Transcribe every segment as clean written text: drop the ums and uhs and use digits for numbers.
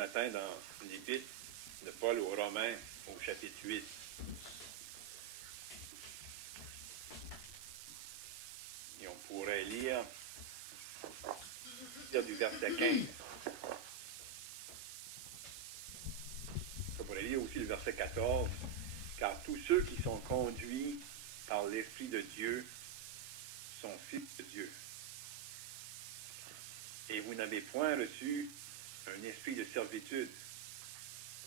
matin dans l'Épître de Paul aux Romains au chapitre 8. Et on pourrait lire du verset 15. On pourrait lire aussi le verset 14. Car tous ceux qui sont conduits par l'Esprit de Dieu sont fils de Dieu. Et vous n'avez point reçu un esprit de servitude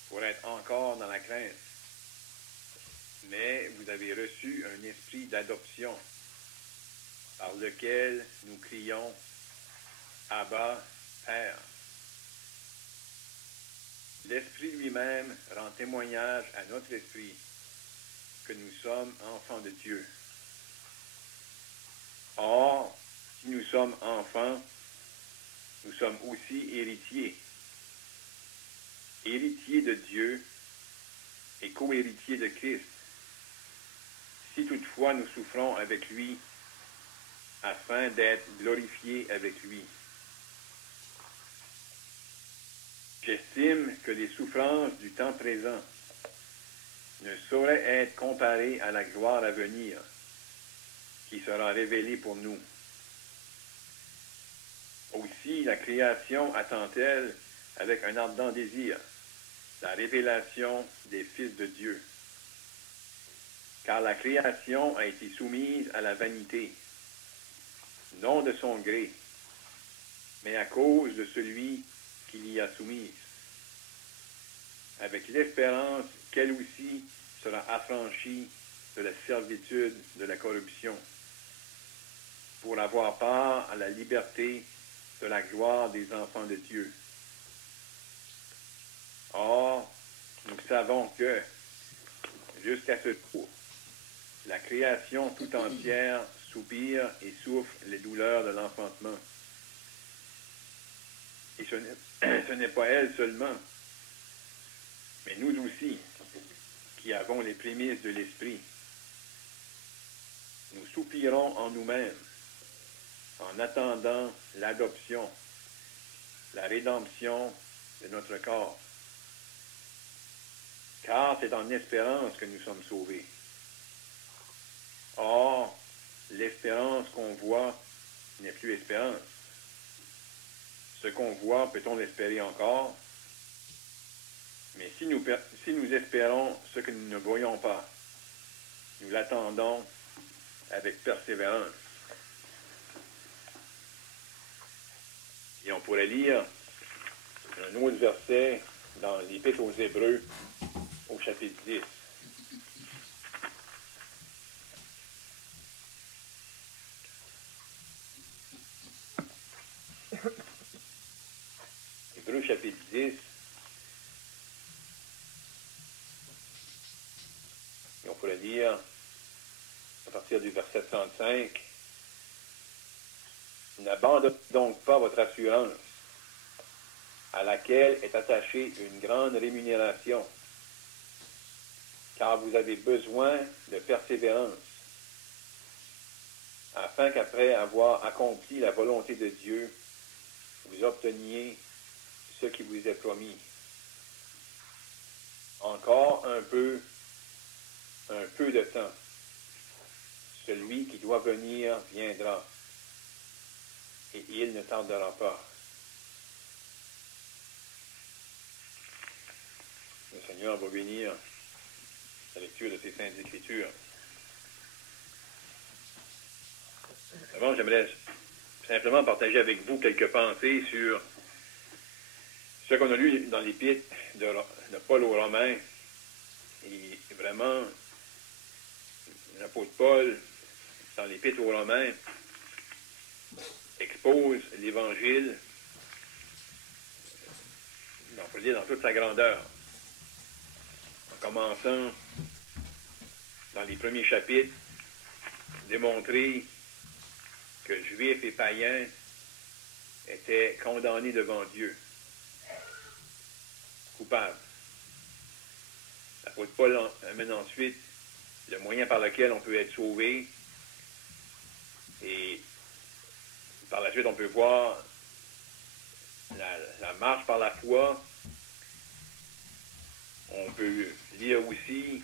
pour être encore dans la crainte, mais vous avez reçu un esprit d'adoption par lequel nous crions « Abba, Père ». L'Esprit lui-même rend témoignage à notre esprit que nous sommes enfants de Dieu. Or, si nous sommes enfants, nous sommes aussi héritiers. Héritiers de Dieu et co-héritiers de Christ, si toutefois nous souffrons avec lui, afin d'être glorifiés avec lui. J'estime que les souffrances du temps présent ne sauraient être comparées à la gloire à venir, qui sera révélée pour nous. Aussi, la création attend-elle avec un ardent désir la révélation des fils de Dieu. Car la création a été soumise à la vanité, non de son gré, mais à cause de celui qui l'y a soumise, avec l'espérance qu'elle aussi sera affranchie de la servitude de la corruption, pour avoir part à la liberté de la gloire des enfants de Dieu. Or, nous savons que, jusqu'à ce jour, la création tout entière soupire et souffre les douleurs de l'enfantement. Et ce n'est pas elle seulement, mais nous aussi, qui avons les prémices de l'Esprit. Nous soupirons en nous-mêmes, en attendant l'adoption, la rédemption de notre corps. Car c'est en espérance que nous sommes sauvés. Or, l'espérance qu'on voit n'est plus espérance. Ce qu'on voit, peut-on l'espérer encore? Mais si nous espérons ce que nous ne voyons pas, nous l'attendons avec persévérance. Et on pourrait lire un autre verset dans l'Épître aux Hébreux, au chapitre 10. Hébreux, chapitre 10. Et on pourrait lire, à partir du verset 35, « N'abandonnez donc pas votre assurance, à laquelle est attachée une grande rémunération, car vous avez besoin de persévérance, afin qu'après avoir accompli la volonté de Dieu, vous obteniez ce qui vous est promis. Encore un peu de temps. Celui qui doit venir viendra, et il ne tardera pas. » Le Seigneur va bénir la lecture de ces saintes Écritures. Avant, j'aimerais simplement partager avec vous quelques pensées sur ce qu'on a lu dans l'Épître de Paul aux Romains. Et vraiment, l'apôtre Paul, dans l'Épître aux Romains, expose l'Évangile, on peut le dire, dans toute sa grandeur. En commençant dans les premiers chapitres, démontrer que Juifs et païens étaient condamnés devant Dieu, coupables. L'apôtre Paul amène ensuite le moyen par lequel on peut être sauvé, et par la suite on peut voir la marche par la foi On peut lire aussi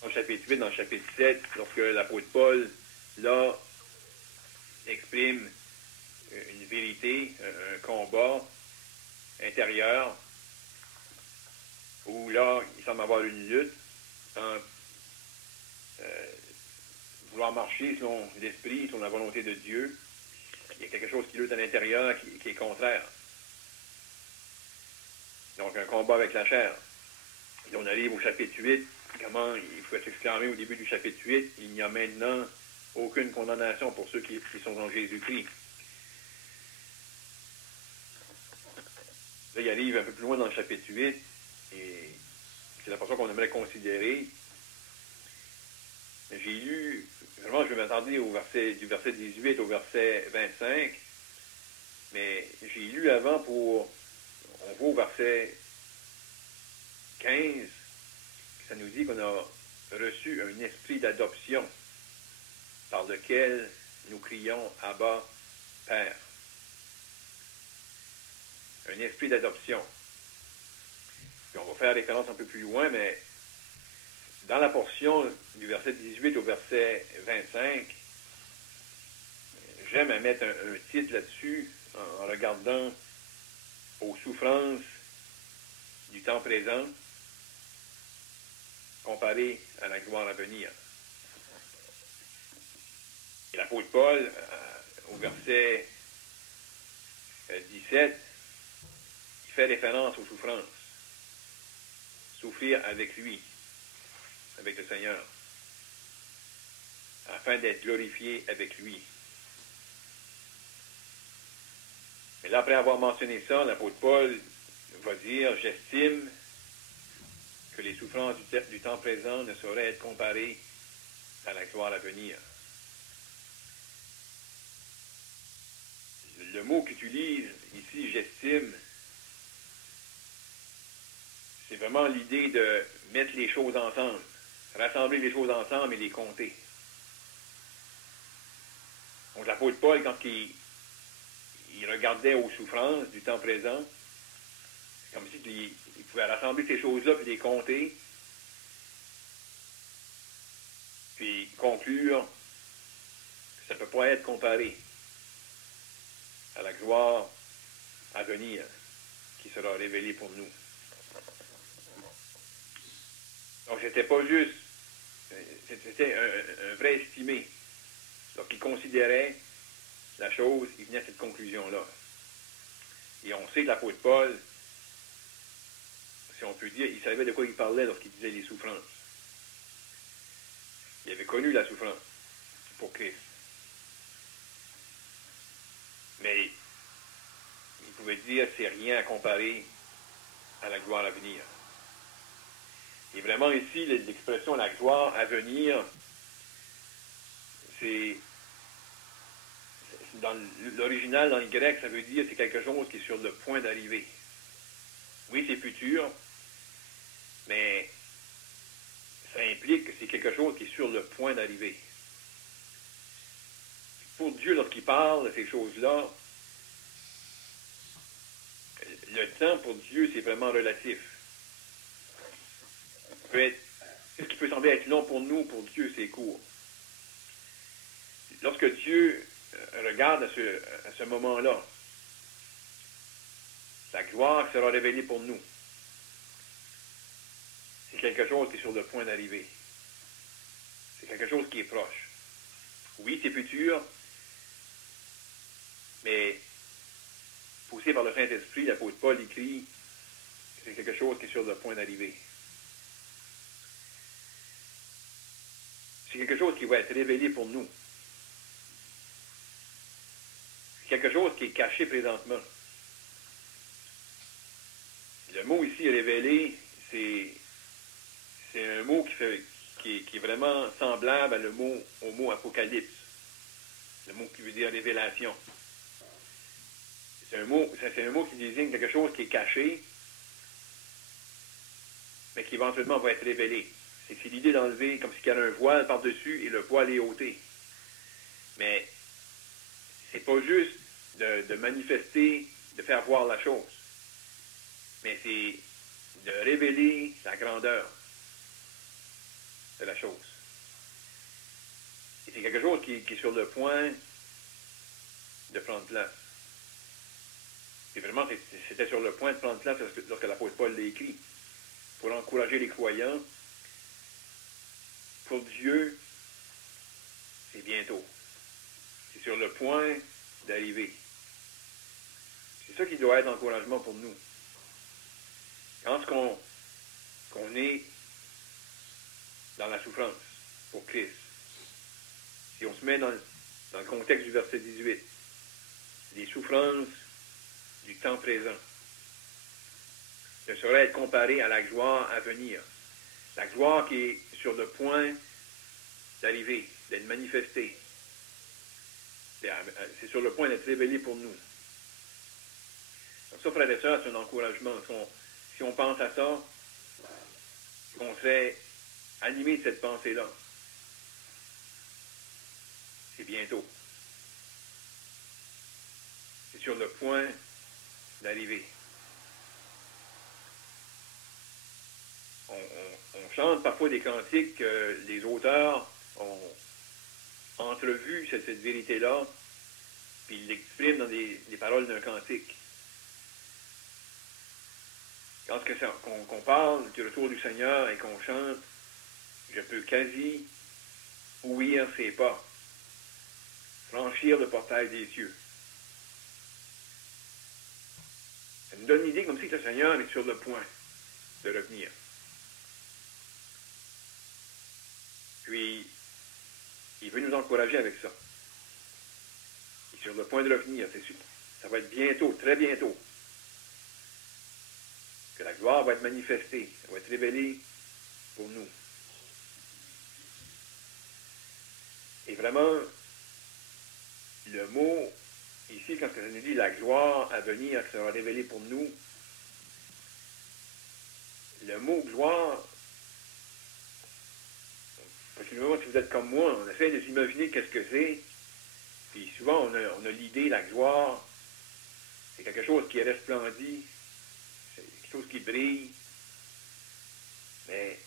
dans le chapitre 8, dans le chapitre 7, lorsque l'apôtre Paul, là, exprime une vérité, un combat intérieur, où là, il semble avoir une lutte entre vouloir marcher selon l'esprit, selon la volonté de Dieu. Il y a quelque chose qui lutte à l'intérieur qui est contraire. Donc, un combat avec la chair. Et on arrive au chapitre 8, comment il faut s'exclamer au début du chapitre 8, il n'y a maintenant aucune condamnation pour ceux qui sont en Jésus-Christ. Là, il arrive un peu plus loin dans le chapitre 8, et c'est la portion qu'on aimerait considérer. J'ai lu, vraiment, je vais m'attendre du verset 18 au verset 25, mais j'ai lu avant on voit au verset 15, ça nous dit qu'on a reçu un esprit d'adoption par lequel nous crions Abba, Père. Un esprit d'adoption. Puis on va faire référence un peu plus loin, mais dans la portion du verset 18 au verset 25, j'aime à mettre un titre là-dessus en regardant aux souffrances du temps présent comparé à la gloire à venir. Et l'apôtre Paul, au verset 17, il fait référence aux souffrances. Souffrir avec lui, avec le Seigneur, afin d'être glorifié avec lui. Mais là, après avoir mentionné ça, l'apôtre Paul va dire, j'estime que les souffrances du temps présent ne sauraient être comparées à la gloire à venir. Le mot qu'utilise ici, j'estime, c'est vraiment l'idée de mettre les choses ensemble, rassembler les choses ensemble et les compter. Donc l'apôtre Paul, quand il regardait aux souffrances du temps présent, c'est comme s'il pouvait rassembler ces choses-là puis les compter, puis conclure que ça ne peut pas être comparé à la gloire à venir qui sera révélée pour nous. Donc, c'était pas juste, c'était un vrai estimé. Lorsqu'il considérait la chose, il venait à cette conclusion-là. Et on sait que l'apôtre Paul, si on peut dire, il savait de quoi il parlait lorsqu'il disait les souffrances. Il avait connu la souffrance pour Christ. Mais il pouvait dire, c'est rien à comparer à la gloire à venir. Et vraiment ici, l'expression la gloire à venir, c'est dans l'original, dans le grec, ça veut dire c'est quelque chose qui est sur le point d'arriver. Oui, c'est futur, mais ça implique que c'est quelque chose qui est sur le point d'arriver. Pour Dieu, lorsqu'il parle de ces choses-là, le temps pour Dieu, c'est vraiment relatif. Ce qui peut sembler être long pour nous, pour Dieu, c'est court. Lorsque Dieu regarde à ce moment-là, la gloire sera révélée pour nous. C'est quelque chose qui est sur le point d'arriver. C'est quelque chose qui est proche. Oui, c'est futur, mais poussé par le Saint-Esprit, l'apôtre Paul écrit que c'est quelque chose qui est sur le point d'arriver. C'est quelque chose qui va être révélé pour nous. C'est quelque chose qui est caché présentement. Le mot ici révélé, c'est un mot qui est vraiment semblable au mot apocalypse. Le mot qui veut dire révélation. C'est un mot qui désigne quelque chose qui est caché, mais qui éventuellement va être révélé. C'est l'idée d'enlever comme s'il y avait un voile par-dessus et le voile est ôté. Mais c'est pas juste de manifester, de faire voir la chose. mais c'est de révéler la grandeur de la chose. Et c'est quelque chose qui est sur le point de prendre place. Et vraiment, c'était sur le point de prendre place lorsque l'apôtre Paul l'a écrit. Pour encourager les croyants, pour Dieu, c'est bientôt. C'est sur le point d'arriver. C'est ça qui doit être l'encouragement pour nous. Quand qu'on est dans la souffrance pour Christ, si on se met dans le contexte du verset 18, les souffrances du temps présent ne sauraient être comparées à la gloire à venir. La gloire qui est sur le point d'arriver, d'être manifestée. C'est sur le point d'être révélé pour nous. Donc ça, frères et sœurs, c'est un encouragement. Si on pense à ça, on serait animé de cette pensée-là. C'est bientôt. C'est sur le point d'arriver. On chante parfois des cantiques que les auteurs ont entrevu cette vérité-là, puis ils l'expriment dans les paroles d'un cantique. Quand qu'on parle du retour du Seigneur et qu'on chante, je peux quasi ouïr ses pas, franchir le portail des cieux. Ça nous donne l'idée comme si le Seigneur est sur le point de revenir. Puis, il veut nous encourager avec ça. Il est sur le point de revenir, c'est sûr. Ça va être bientôt, très bientôt, que la gloire va être manifestée, elle va être révélée pour nous. Et vraiment, le mot, ici, quand ça nous dit la gloire à venir qui sera révélée pour nous, le mot gloire, parce que si vous êtes comme moi, on essaie de s'imaginer qu'est-ce que c'est, puis souvent on a l'idée, la gloire, c'est quelque chose qui est resplendit, c'est quelque chose qui brille, mais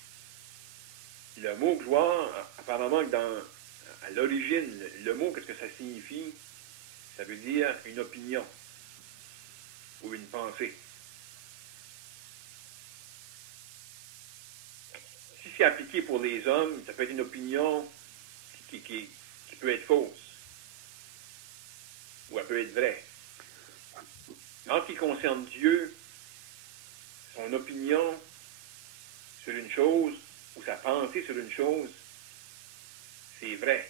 le mot gloire, apparemment à l'origine, le mot, qu'est-ce que ça signifie? Ça veut dire une opinion ou une pensée. Si c'est appliqué pour les hommes, ça peut être une opinion qui peut être fausse ou elle peut être vraie. En ce qui concerne Dieu, son opinion sur une chose ou sa pensée sur une chose, c'est vrai.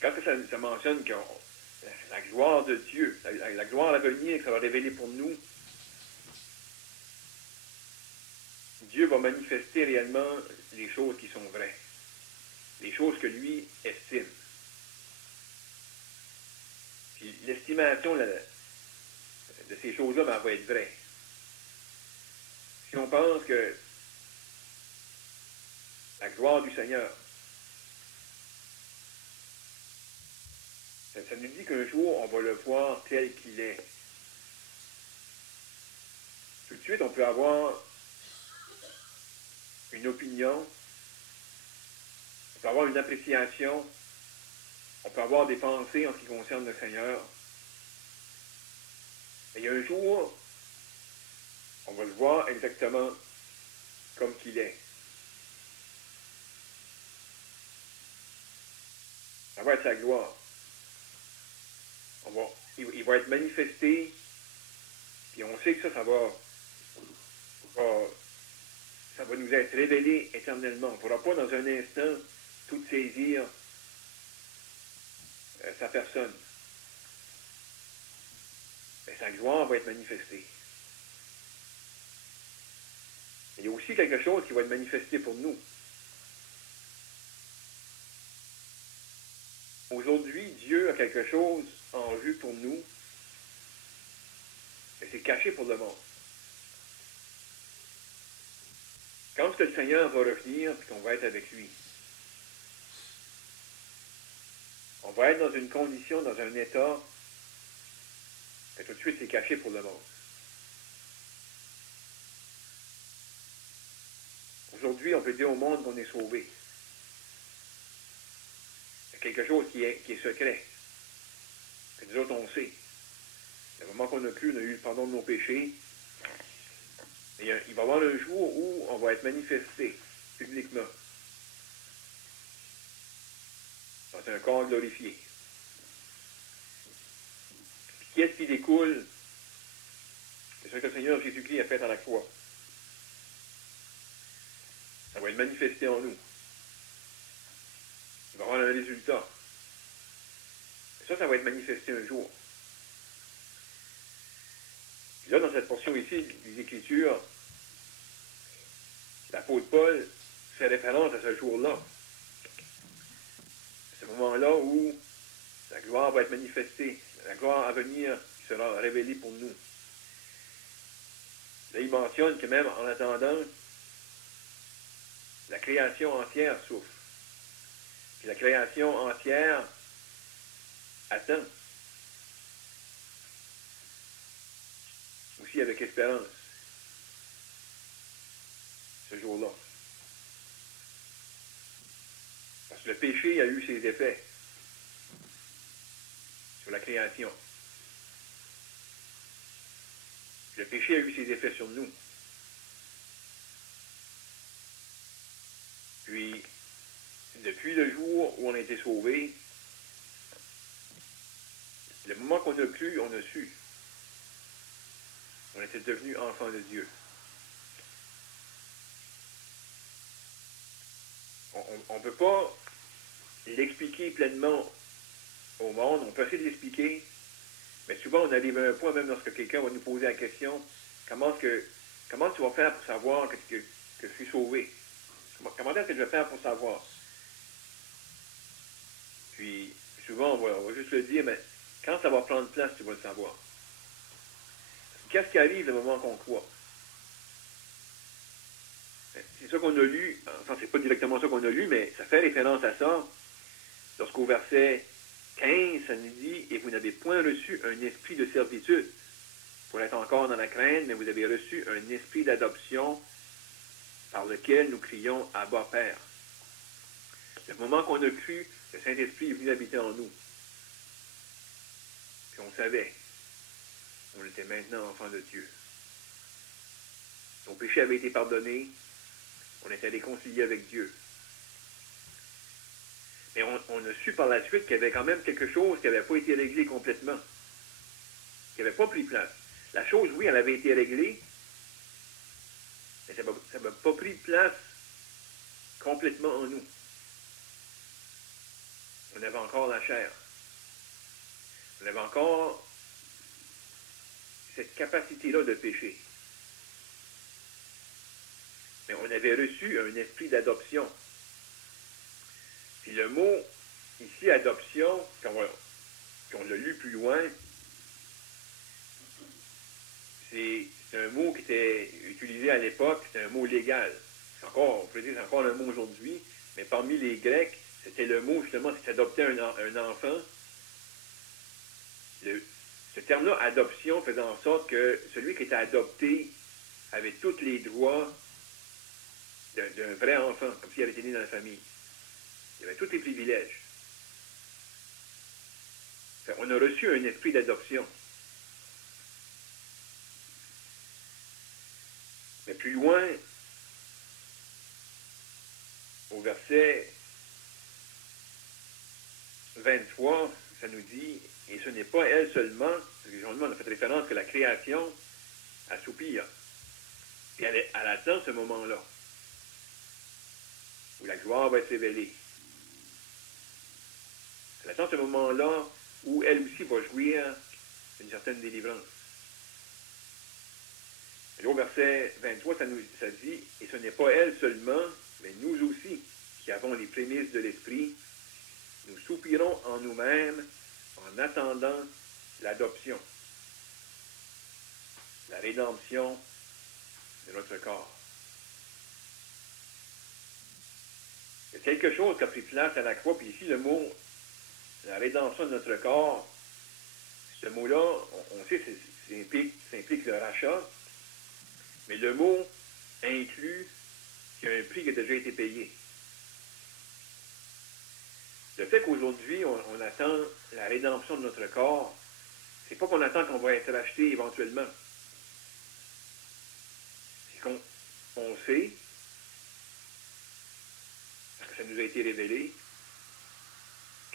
Quand ça mentionne que la gloire de Dieu, la gloire à venir que ça va révéler pour nous, Dieu va manifester réellement les choses qui sont vraies, les choses que lui estime. Puis l'estimation de ces choses-là va être vraie. Si on pense que la gloire du Seigneur, ça nous dit qu'un jour, on va le voir tel qu'il est. Tout de suite, on peut avoir une opinion, on peut avoir une appréciation, on peut avoir des pensées en ce qui concerne le Seigneur. Et il y a un jour, on va le voir exactement comme qu'il est. Ça va être sa gloire. Il va être manifesté, puis on sait que ça va nous être révélé éternellement. On ne pourra pas dans un instant tout saisir sa personne. Mais sa gloire va être manifestée. Il y a aussi quelque chose qui va être manifesté pour nous. Aujourd'hui, Dieu a quelque chose en vue pour nous, mais c'est caché pour le monde. Quand le Seigneur va revenir et qu'on va être avec lui, on va être dans une condition, dans un état que tout de Ensuite, c'est caché pour le monde. Aujourd'hui, on peut dire au monde qu'on est sauvé. Il y a quelque chose qui est secret, que nous autres, on sait. Le moment qu'on a cru, on a eu le pardon de nos péchés. Et il va y avoir un jour où on va être manifesté publiquement dans un corps glorifié. Qu'est-ce qui découle de ce que le Seigneur Jésus-Christ a fait à la croix? Ça va être manifesté en nous. Il va y avoir un résultat. Et ça va être manifesté un jour. Puis là, dans cette portion ici des Écritures, l'apôtre Paul fait référence à ce jour-là. À ce moment-là où la gloire va être manifestée, la gloire à venir qui sera révélée pour nous. Là, il mentionne que même en attendant, la création entière souffre. Puis la création entière attend. Aussi avec espérance. Ce jour-là. Parce que le péché a eu ses effets sur la création. Le péché a eu ses effets sur nous. Puis, depuis le jour où on a été sauvés, le moment qu'on a cru, on a su. On était devenus enfants de Dieu. On ne peut pas l'expliquer pleinement au monde. On peut essayer de l'expliquer, mais souvent on arrive à un point, même lorsque quelqu'un va nous poser la question, comment tu vas faire pour savoir que je suis sauvé? Comment est-ce que je vais faire pour savoir? Puis, souvent, on va juste le dire, mais quand ça va prendre place, tu vas le savoir. Qu'est-ce qui arrive le moment qu'on croit? C'est ça qu'on a lu, enfin, c'est pas directement ça qu'on a lu, mais ça fait référence à ça. Lorsqu'au verset 15, ça nous dit « Et vous n'avez point reçu un esprit de servitude pour être encore dans la crainte, mais vous avez reçu un esprit d'adoption par lequel nous crions « Abba, Père ». Le moment qu'on a cru, le Saint-Esprit est venu habiter en nous. Puis on savait, on était maintenant enfants de Dieu. Nos péchés avaient été pardonnés, on était réconciliés avec Dieu. Mais on a su par la suite qu'il y avait quand même quelque chose qui n'avait pas été réglé complètement, qui n'avait pas pris place. La chose, oui, elle avait été réglée, mais ça n'a pas pris place complètement en nous. On avait encore la chair. On avait encore cette capacité-là de pécher. Mais on avait reçu un esprit d'adoption. Puis le mot, ici, adoption, quand on l'a lu plus loin, c'est un mot qui était utilisé à l'époque, c'est un mot légal. On peut dire que c'est encore un mot aujourd'hui, mais parmi les Grecs, c'était le mot, justement, c'est adopter un enfant. Ce terme-là, adoption, faisait en sorte que celui qui était adopté avait tous les droits d'un vrai enfant, comme s'il avait été né dans la famille. Il avait tous les privilèges. On a reçu un esprit d'adoption. Mais plus loin, au verset 23, ça nous dit, et ce n'est pas elle seulement, parce que on a fait référence que la création assoupire. Et elle attend ce moment-là, où la gloire va être révélée. Elle attend ce moment-là où elle aussi va jouir d'une certaine délivrance. Et là, au verset 23, ça dit, et ce n'est pas elle seulement, mais nous aussi, qui avons les prémices de l'Esprit, nous soupirons en nous-mêmes en attendant l'adoption, la rédemption de notre corps. Il y a quelque chose qui a pris place à la croix, puis ici le mot, la rédemption de notre corps, ce mot-là, on sait, ça implique le rachat, mais le mot inclut qu'il y a un prix qui a déjà été payé. Le fait qu'aujourd'hui, on attend la rédemption de notre corps, c'est pas qu'on attend qu'on va être racheté éventuellement. C'est qu'on sait, parce que ça nous a été révélé,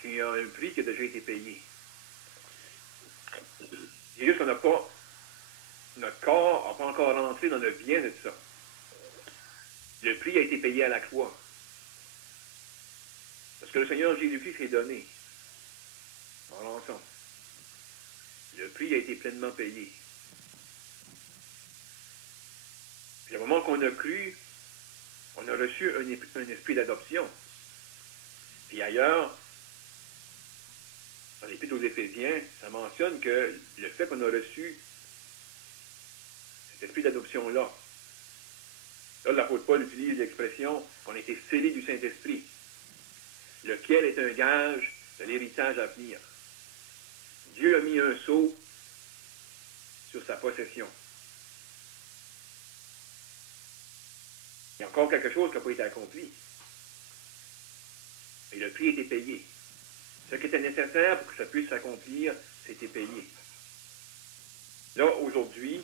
qu'il y a un prix qui a déjà été payé. C'est juste qu'on n'a pas, notre corps n'a pas encore rentré dans le bien de ça. Le prix a été payé à la croix. Parce que le Seigneur Jésus-Christ s'est donné en rançon. Le prix a été pleinement payé. Puis au moment qu'on a cru, on a reçu un esprit d'adoption. Puis ailleurs, dans l'Épître aux Éphésiens, ça mentionne que le fait qu'on a reçu cet esprit d'adoption-là, là, l'apôtre Paul utilise l'expression qu'on a été scellé du Saint-Esprit, lequel est un gage de l'héritage à venir. Dieu a mis un sceau sur sa possession. Il y a encore quelque chose qui n'a pas été accompli. Mais le prix a été payé. Ce qui était nécessaire pour que ça puisse s'accomplir, c'était payé. Là, aujourd'hui,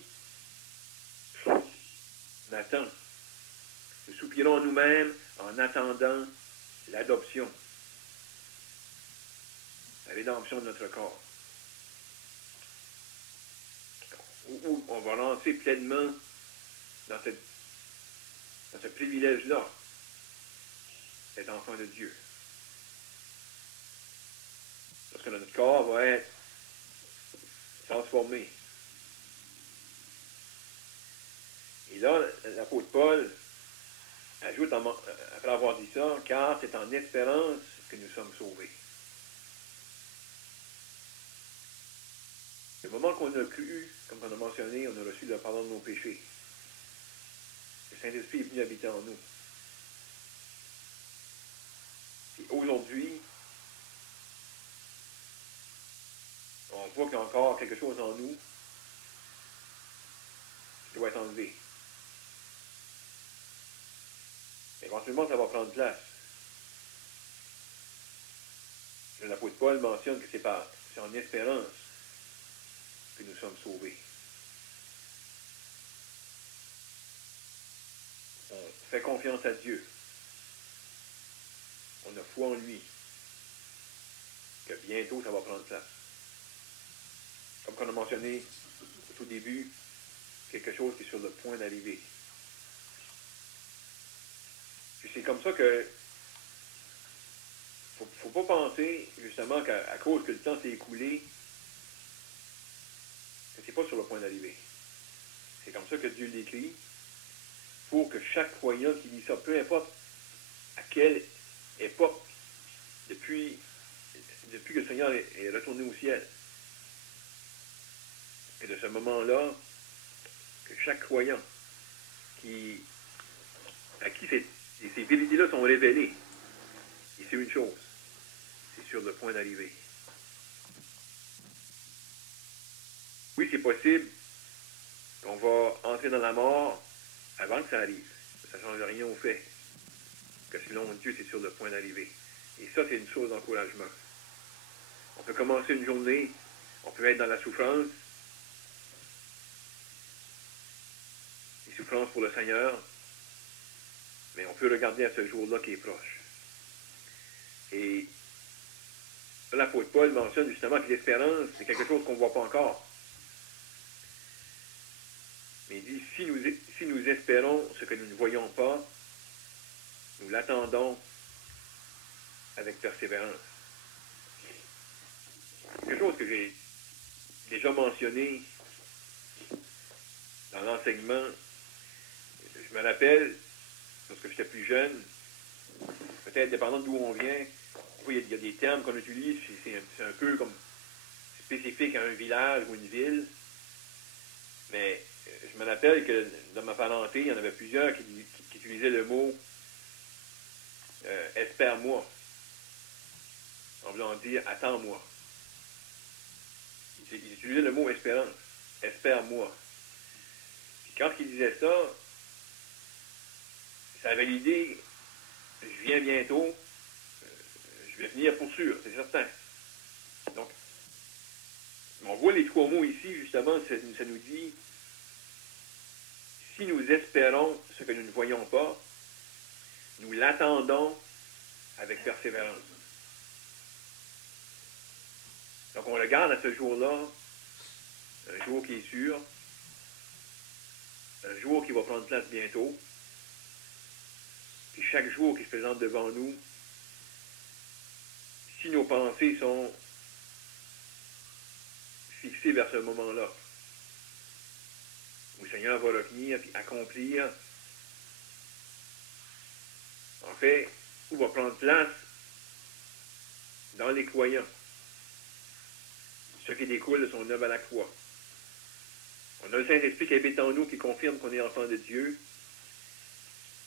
on attend. Nous soupirons nous-mêmes en attendant l'adoption, la rédemption de notre corps. Où on va rentrer pleinement dans ce privilège-là, d'être enfant de Dieu. Parce que notre corps va être transformé. Et là, l'apôtre Paul ajoute, après avoir dit ça, car c'est en espérance que nous sommes sauvés. Le moment qu'on a cru, comme on a mentionné, on a reçu le pardon de nos péchés. Le Saint-Esprit est venu habiter en nous. Et aujourd'hui, on voit qu'il y a encore quelque chose en nous qui doit être enlevé. Éventuellement, ça va prendre place. L'apôtre Paul mentionne que c'est en espérance que nous sommes sauvés. On fait confiance à Dieu. On a foi en lui. Que bientôt, ça va prendre place. Comme on a mentionné au tout début, quelque chose qui est sur le point d'arriver. Puis c'est comme ça que faut pas penser, justement, qu'à cause que le temps s'est écoulé, que c'est pas sur le point d'arriver. C'est comme ça que Dieu l'écrit, pour que chaque croyant qui lit ça, peu importe à quelle époque, depuis que le Seigneur est retourné au ciel, et de ce moment-là, que chaque croyant à qui ces vérités-là sont révélées, et c'est une chose, c'est sur le point d'arriver. Oui, c'est possible qu'on va entrer dans la mort avant que ça arrive. Ça ne change rien au fait que selon Dieu, c'est sur le point d'arriver. Et ça, c'est une source d'encouragement. On peut commencer une journée, on peut être dans la souffrance, les souffrances pour le Seigneur, mais on peut regarder à ce jour-là qui est proche. Et l'apôtre Paul mentionne justement que l'espérance, c'est quelque chose qu'on ne voit pas encore. Mais il dit, si nous espérons ce que nous ne voyons pas, nous l'attendons avec persévérance. Quelque chose que j'ai déjà mentionné dans l'enseignement, je me rappelle, lorsque j'étais plus jeune, peut-être dépendant d'où on vient, il y a des termes qu'on utilise, c'est un peu comme spécifique à un village ou une ville, mais je me rappelle que dans ma parenté, il y en avait plusieurs qui utilisaient le mot espère-moi, en voulant dire attends-moi. Ils utilisaient le mot espérance. espère-moi. Puis quand il disait ça, ça avait l'idée, je viens bientôt, je vais venir pour sûr, c'est certain. Donc, on voit les trois mots ici, justement, ça nous dit, si nous espérons ce que nous ne voyons pas, nous l'attendons avec persévérance. Donc, on regarde à ce jour-là, un jour qui est sûr, un jour qui va prendre place bientôt, puis chaque jour qui se présente devant nous, si nos pensées sont fixées vers ce moment-là, où le Seigneur va revenir et accomplir, en fait, où va prendre place dans les croyants ce qui découle de son œuvre à la croix. On a le Saint-Esprit qui habite en nous, qui confirme qu'on est enfant de Dieu.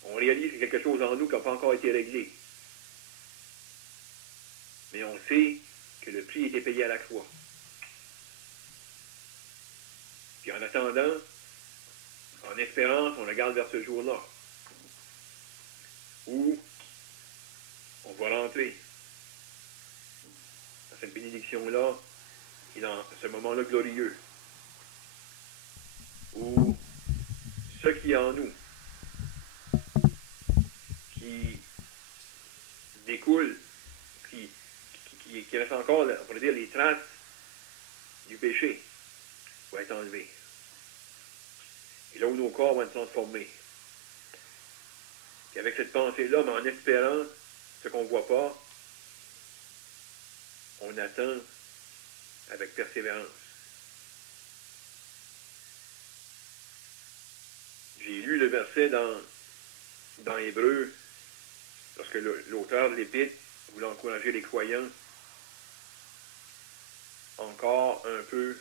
On réalise qu'il y a quelque chose en nous qui n'a pas encore été réglé. Mais on sait que le prix a été payé à la croix. Puis en attendant, en espérance, on regarde vers ce jour-là, où on va rentrer dans cette bénédiction-là et dans ce moment-là glorieux, où ce qui est en nous, qui découle, qui reste encore, on pourrait dire, les traces du péché, va être enlevé. Et là où nos corps vont être transformés. Et avec cette pensée-là, mais en espérant ce qu'on ne voit pas, on attend avec persévérance. J'ai lu le verset dans Hébreu, lorsque l'auteur de l'Épître voulait encourager les croyants, encore un peu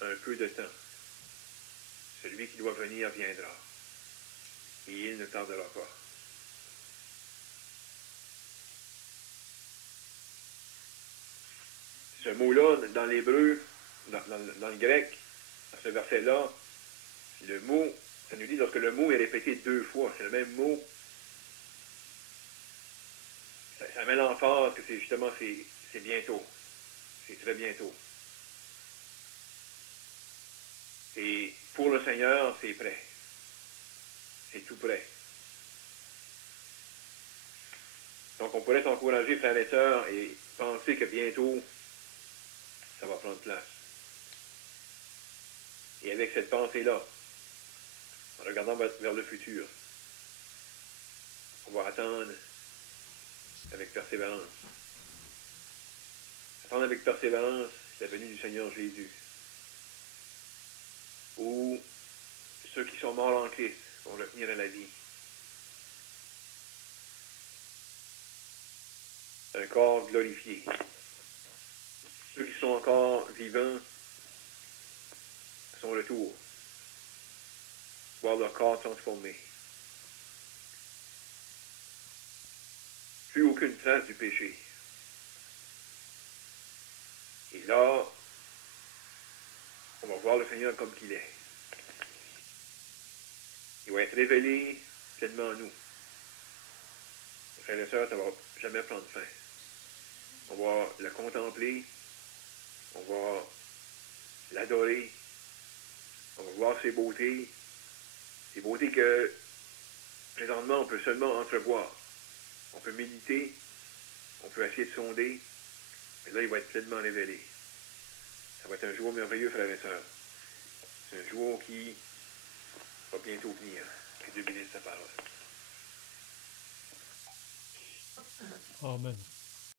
de temps. Celui qui doit venir viendra. Et il ne tardera pas. Ce mot-là, dans l'hébreu, dans le grec, dans ce verset-là, le mot, ça nous dit lorsque le mot est répété deux fois, c'est le même mot, ça met l'emphase que c'est justement, c'est bientôt. C'est très bientôt. Et pour le Seigneur, c'est prêt. C'est tout prêt. Donc, on pourrait s'encourager, frères et sœurs, et penser que bientôt, ça va prendre place. Et avec cette pensée-là, en regardant vers le futur, on va attendre avec persévérance. Attendre avec persévérance la venue du Seigneur Jésus. Où ceux qui sont morts en Christ vont revenir à la vie. Un corps glorifié. Ceux qui sont encore vivants à son retour, voir leur corps transformé. Plus aucune trace du péché. Et là, on va voir le Seigneur comme qu'il est. Il va être révélé pleinement en nous. Frères et sœurs, ça ne va jamais prendre fin. On va le contempler, on va l'adorer, on va voir ses beautés que présentement on peut seulement entrevoir. On peut méditer, on peut essayer de sonder, mais là il va être pleinement révélé. Ça va être un jour merveilleux, frères et sœurs. C'est un jour qui va bientôt venir. Que Dieu bénisse sa parole. Amen.